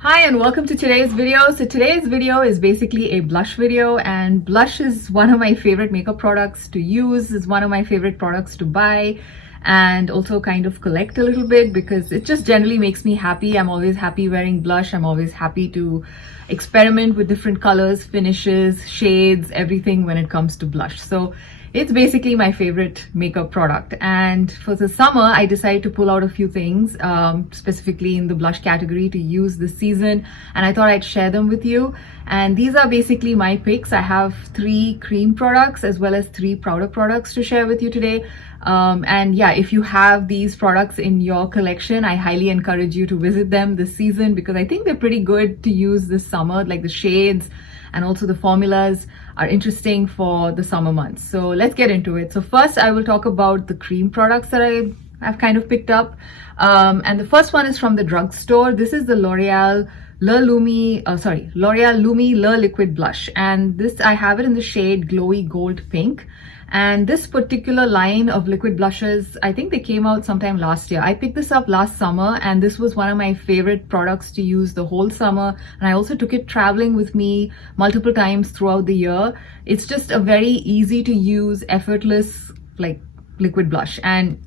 Hi and welcome to today's video. So today's video is basically a blush video, and blush is one of my favorite makeup products to use. It's one of my favorite products to buy and also kind of collect a little bit because it just generally makes me happy. I'm always happy wearing blush. I'm always happy to experiment with different colors, finishes, shades, everything when it comes to blush. So it's basically my favorite makeup product, and for the summer I decided to pull out a few things specifically in the blush category to use this season, and I thought I'd share them with you. And these are basically my picks. I have 3 cream products as well as 3 powder products to share with you today. And yeah, if you have these products in your collection, I highly encourage you to visit them this season because I think they're pretty good to use this summer. Like the shades and also the formulas are interesting for the summer months. So let's get into it. So first I will talk about the cream products that I've kind of picked up. And the first one is from the drugstore. This is the L'Oreal Lumi Le Liquid Blush, and this I have it in the shade Glowy Gold Pink. And this particular line of liquid blushes, I think they came out sometime last year. I picked this up last summer, and this was one of my favorite products to use the whole summer. And I also took it traveling with me multiple times throughout the year. It's just a very easy to use, effortless like liquid blush, and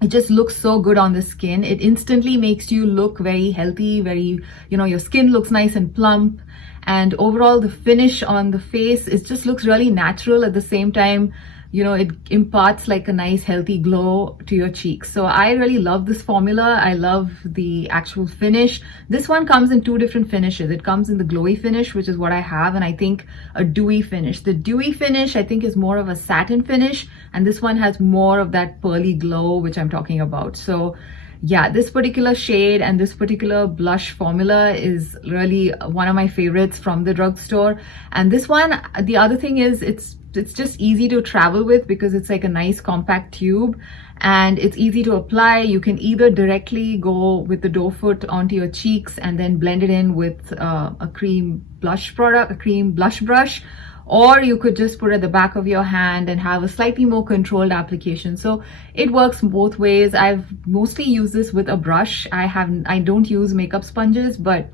it just looks so good on the skin. It instantly makes you look very healthy, very, your skin looks nice and plump. And overall, the finish on the face, it just looks really natural at the same time. It imparts like a nice healthy glow to your cheeks. So I really love this formula. I love the actual finish. This one comes in 2 different finishes. It comes in the glowy finish, which is what I have, and I think a dewy finish. The dewy finish, I think, is more of a satin finish, and this one has more of that pearly glow, which I'm talking about. So yeah, this particular shade and this particular blush formula is really one of my favorites from the drugstore. And this one, the other thing is it's just easy to travel with because it's like a nice compact tube and it's easy to apply. You can either directly go with the doe foot onto your cheeks and then blend it in with a cream blush brush, or you could just put it at the back of your hand and have a slightly more controlled application. So it works both ways. I've mostly used this with a brush. I don't use makeup sponges, but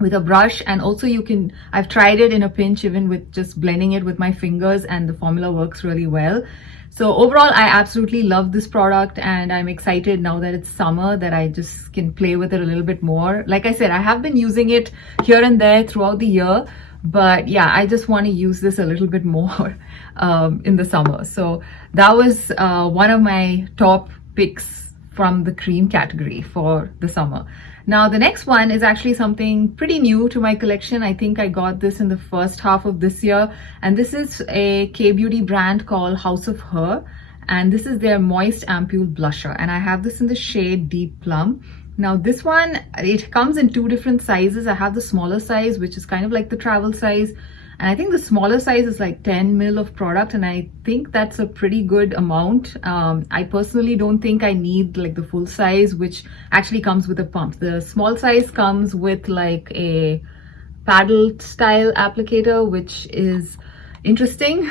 with a brush. And also I've tried it in a pinch even with just blending it with my fingers, and the formula works really well. So overall, I absolutely love this product, and I'm excited now that it's summer that I just can play with it a little bit more. Like I said, I have been using it here and there throughout the year, but yeah, I just want to use this a little bit more in the summer. So that was one of my top picks from the cream category for the summer. Now the next one is actually something pretty new to my collection. I think I got this in the first half of this year, and this is a K-beauty brand called House of Her, and this is their Moist Ampule Blusher, and I have this in the shade Deep Plum. Now this one, it comes in 2 different sizes. I have the smaller size, which is kind of like the travel size, and I think the smaller size is like 10 ml of product, and I think that's a pretty good amount. I personally don't think I need like the full size, which actually comes with a pump. The small size comes with like a paddle style applicator, which is interesting.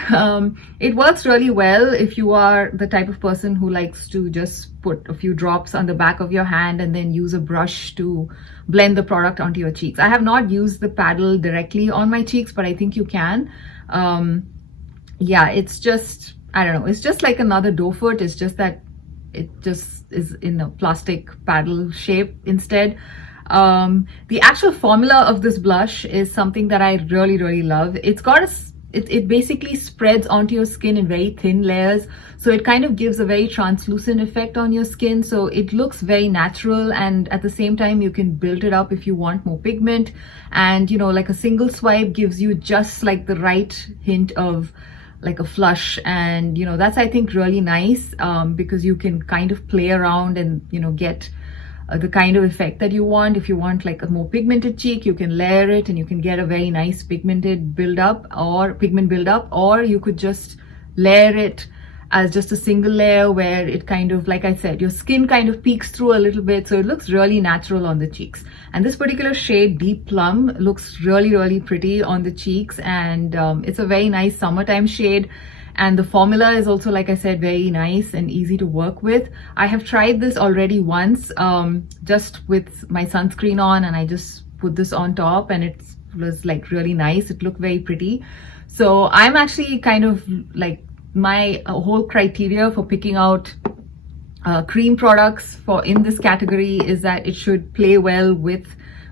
It works really well if you are the type of person who likes to just put a few drops on the back of your hand and then use a brush to blend the product onto your cheeks. I have not used the paddle directly on my cheeks, but I think you can. Yeah, it's just, I don't know, it's just like another doe foot. It's just that it just is in a plastic paddle shape instead. The actual formula of this blush is something that I really, really love. It's got it basically spreads onto your skin in very thin layers, so it kind of gives a very translucent effect on your skin, so it looks very natural, and at the same time you can build it up if you want more pigment. And like a single swipe gives you just like the right hint of like a flush, and that's, I think, really nice because you can kind of play around and get the kind of effect that you want. If you want like a more pigmented cheek, you can layer it and you can get a very nice pigment build-up, or you could just layer it as just a single layer where it kind of, like I said, your skin kind of peeks through a little bit, so it looks really natural on the cheeks. And this particular shade Deep Plum looks really, really pretty on the cheeks, and it's a very nice summertime shade. And the formula is also, like I said, very nice and easy to work with. I have tried this already once, just with my sunscreen on, and I just put this on top, and it was like really nice. It looked very pretty. So I'm actually kind of like, my whole criteria for picking out cream products for in this category is that it should play well with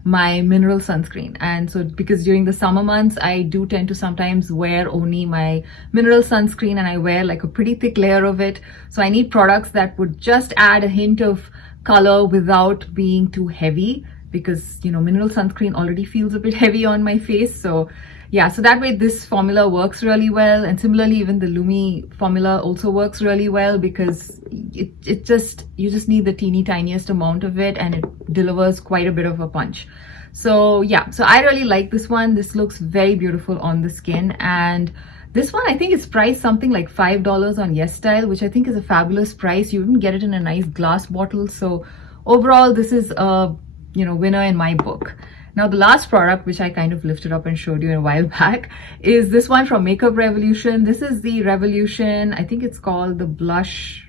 my mineral sunscreen. And so because during the summer months I do tend to sometimes wear only my mineral sunscreen, and I wear like a pretty thick layer of it, so I need products that would just add a hint of color without being too heavy, because you know, mineral sunscreen already feels a bit heavy on my face. So yeah, so that way this formula works really well. And similarly, even the Lumi formula also works really well, because you just need the teeny tiniest amount of it, and it delivers quite a bit of a punch. So yeah, so I really like this one. This looks very beautiful on the skin, and this one I think is priced something like $5 on YesStyle, which I think is a fabulous price. You even get it in a nice glass bottle. So overall, this is a winner in my book. Now the last product, which I kind of lifted up and showed you a while back, is this one from Makeup Revolution. This is the Revolution, I think it's called the blush.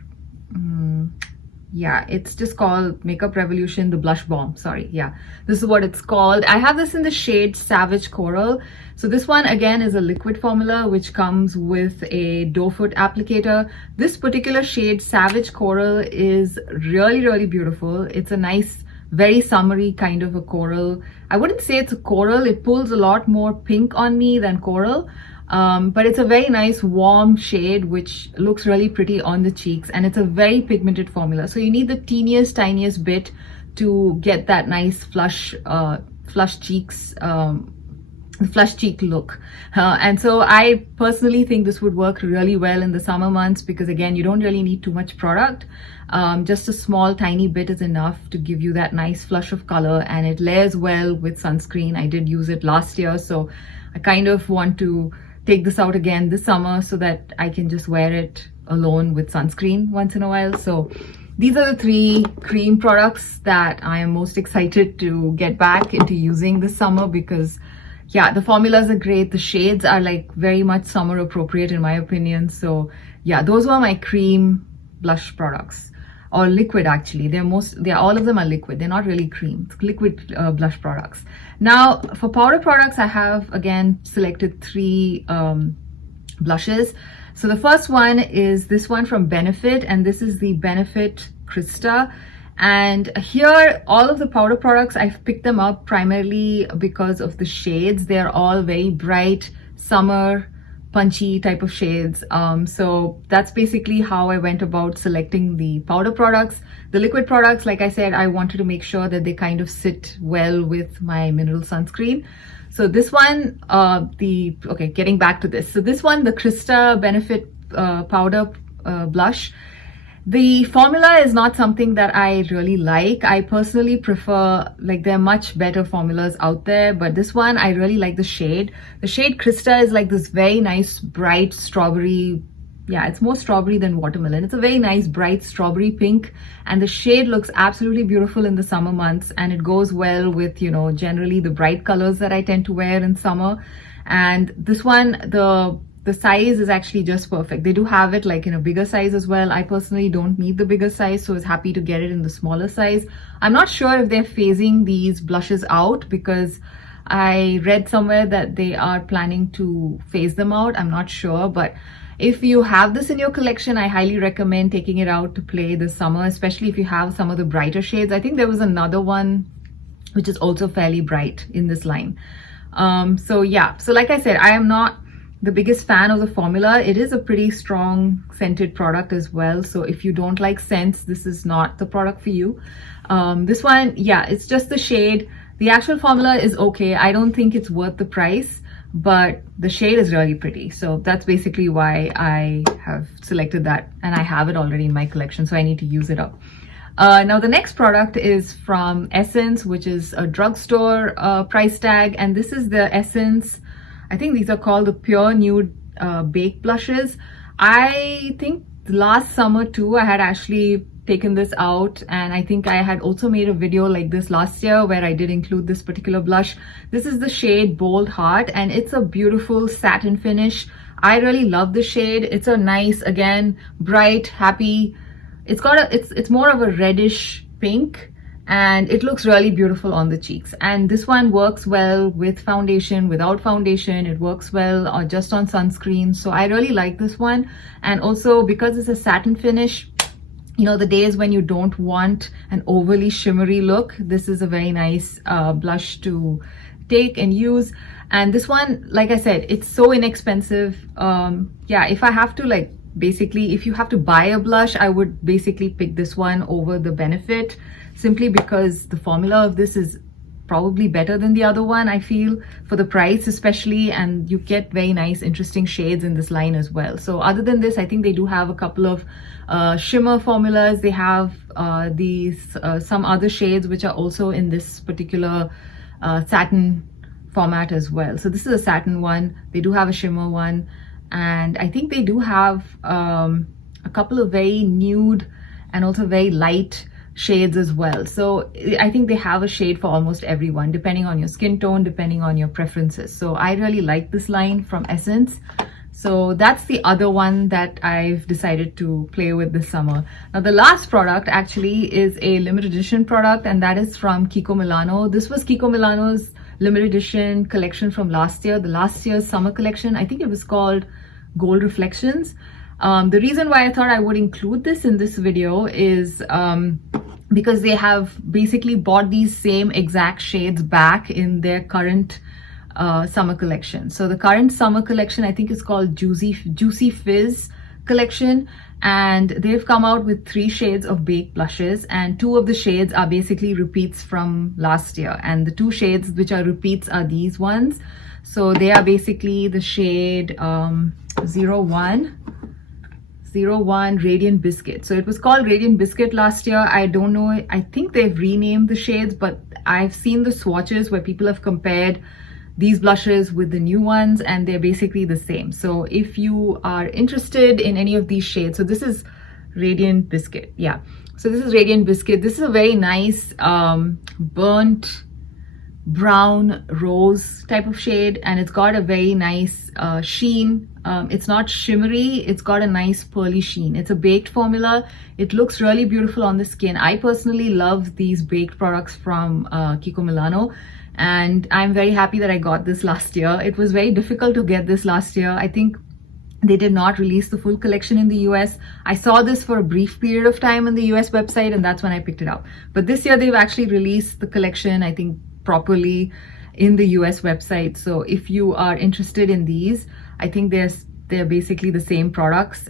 Yeah, it's just called Makeup Revolution, the Blush Bomb. Sorry, yeah, this is what it's called. I have this in the shade Savage Coral. So this one again is a liquid formula which comes with a doe foot applicator. This particular shade Savage Coral is really, really beautiful. It's a nice, very summery kind of a coral. I wouldn't say it's a coral. It pulls a lot more pink on me than coral. But it's a very nice warm shade which looks really pretty on the cheeks, and it's a very pigmented formula. So you need the teeniest, tiniest bit to get that nice flush cheeks, flush cheek look. And so I personally think this would work really well in the summer months, because again, you don't really need too much product. Just a small tiny bit is enough to give you that nice flush of color, and it layers well with sunscreen. I did use it last year, so I kind of want to take this out again this summer so that I can just wear it alone with sunscreen once in a while. So these are the 3 cream products that I am most excited to get back into using this summer, because yeah, the formulas are great. The shades are like very much summer appropriate in my opinion. So yeah, those were my cream blush products, or liquid actually. All of them are liquid. They're not really cream. It's liquid blush products. Now for powder products, I have again selected 3 blushes. So the first one is this one from Benefit, and this is the Benefit Krista. And here, all of the powder products, I've picked them up primarily because of the shades. They're all very bright, summer, punchy type of shades. So that's basically how I went about selecting the powder products. The liquid products, like I said, I wanted to make sure that they kind of sit well with my mineral sunscreen. So this one, getting back to this. So this one, the Krista Benefit powder blush. The formula is not something that I really like. I personally prefer, like, there are much better formulas out there, but this one, I really like the shade. The shade Krista is like this very nice, bright strawberry. Yeah, it's more strawberry than watermelon. It's a very nice, bright strawberry pink, and the shade looks absolutely beautiful in the summer months, and it goes well with, generally the bright colors that I tend to wear in summer. And this one, the size is actually just perfect. They do have it like in a bigger size as well. I personally don't need the bigger size, so I was happy to get it in the smaller size. I'm not sure if they're phasing these blushes out, because I read somewhere that they are planning to phase them out. I'm not sure, but if you have this in your collection, I highly recommend taking it out to play this summer, especially if you have some of the brighter shades. I think there was another one which is also fairly bright in this line. So yeah, so like I said, I am not the biggest fan of the formula. It is a pretty strong scented product as well, so if you don't like scents, this is not the product for you. This one, yeah, it's just the shade. The actual formula is okay. I don't think it's worth the price, but the shade is really pretty. So that's basically why I have selected that, and I have it already in my collection, so I need to use it up. Now the next product is from Essence, which is a drugstore price tag, and this is the Essence, I think these are called the Pure Nude Baked Blushes. I think last summer too, I had actually taken this out, and I think I had also made a video like this last year where I did include this particular blush. This is the shade Bold Heart, and it's a beautiful satin finish. I really love the shade. It's a nice, again, bright, happy. It's more of a reddish pink, and it looks really beautiful on the cheeks. And this one works well with foundation, without foundation. It works well just on sunscreen. So I really like this one. And also because it's a satin finish, you know, the days when you don't want an overly shimmery look, this is a very nice blush to take and use. And this one, like I said, it's so inexpensive. Yeah, if I have to, like, basically, if you have to buy a blush, I would basically pick this one over the Benefit, simply because the formula of this is probably better than the other one, I feel, for the price especially, and you get very nice interesting shades in this line as well. So other than this, I think they do have a couple of shimmer formulas. They have these some other shades which are also in this particular satin format as well. So this is a satin one. They do have a shimmer one, and I think they do have a couple of very nude and also very light shades as well. So I think they have a shade for almost everyone, depending on your skin tone, depending on your preferences. So I really like this line from Essence. So that's the other one that I've decided to play with this summer. Now the last product actually is a limited edition product, and that is from Kiko Milano. This was Kiko Milano's limited edition collection from last year, the last year's summer collection. I think it was called Gold Reflections. The reason why I thought I would include this in this video is because they have basically bought these same exact shades back in their current summer collection. So the current summer collection, I think, is called Juicy Fizz collection, and they've come out with 3 shades of baked blushes, and 2 of the shades are basically repeats from last year, and the 2 shades which are repeats are these ones. So they are basically the shade 01 Radiant Biscuit. So it was called Radiant Biscuit last year. I don't know, I think they've renamed the shades, but I've seen the swatches where people have compared these blushes with the new ones, and they're basically the same. So if you are interested in any of these shades, so this is Radiant Biscuit. Yeah, so this is Radiant Biscuit. This is a very nice burnt brown rose type of shade, and it's got a very nice sheen. It's not shimmery, it's got a nice pearly sheen. It's a baked formula. It looks really beautiful on the skin. I personally love these baked products from Kiko Milano, and I'm very happy that I got this last year. It was very difficult to get this last year. I think they did not release the full collection in the US. I saw this for a brief period of time on the US website, and that's when I picked it up. But this year they've actually released the collection, I think, properly in the US website. So if you are interested in these, I think they're basically the same products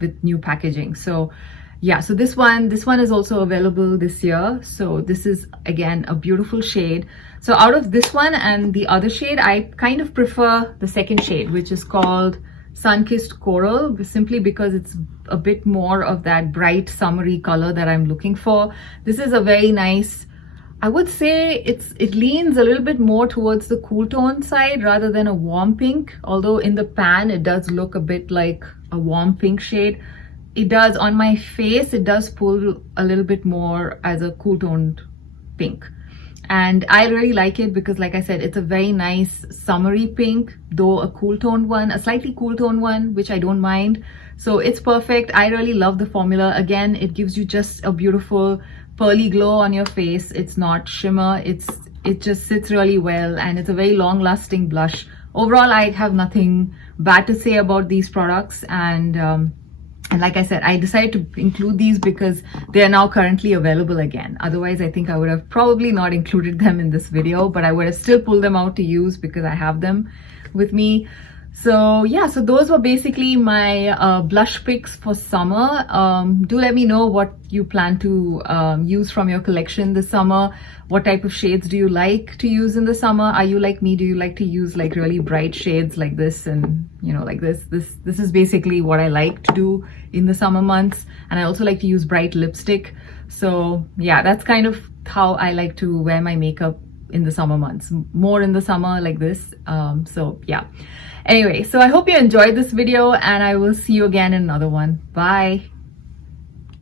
with new packaging. So yeah, so this one is also available this year. So this is again a beautiful shade. So out of this one and the other shade, I kind of prefer the second shade, which is called Sun-Kissed Coral, simply because it's a bit more of that bright summery color that I'm looking for. This is a very nice, I would say it leans a little bit more towards the cool tone side rather than a warm pink, although in the pan it does look a bit like a warm pink shade. It does, on my face, it does pull a little bit more as a cool toned pink. And I really like it because, like I said, it's a very nice summery pink, though a cool toned one, a slightly cool toned one, which I don't mind. So it's perfect. I really love the formula. Again, it gives you just a beautiful pearly glow on your face. It's not shimmer. It just sits really well, and it's a very long lasting blush. Overall, I have nothing bad to say about these products, and like I said, I decided to include these because they are now currently available again. Otherwise, I think I would have probably not included them in this video, but I would have still pulled them out to use because I have them with me. So yeah, so those were basically my blush picks for summer. Do let me know what you plan to use from your collection this summer. What type of shades do you like to use in the summer? Are you like me? Do you like to use like really bright shades like this, and you know, like this is basically what I like to do in the summer months. And I also like to use bright lipstick. So yeah, that's kind of how I like to wear my makeup in the summer months, more in the summer like this. So yeah, anyway, so I hope you enjoyed this video, and I will see you again in another one. Bye.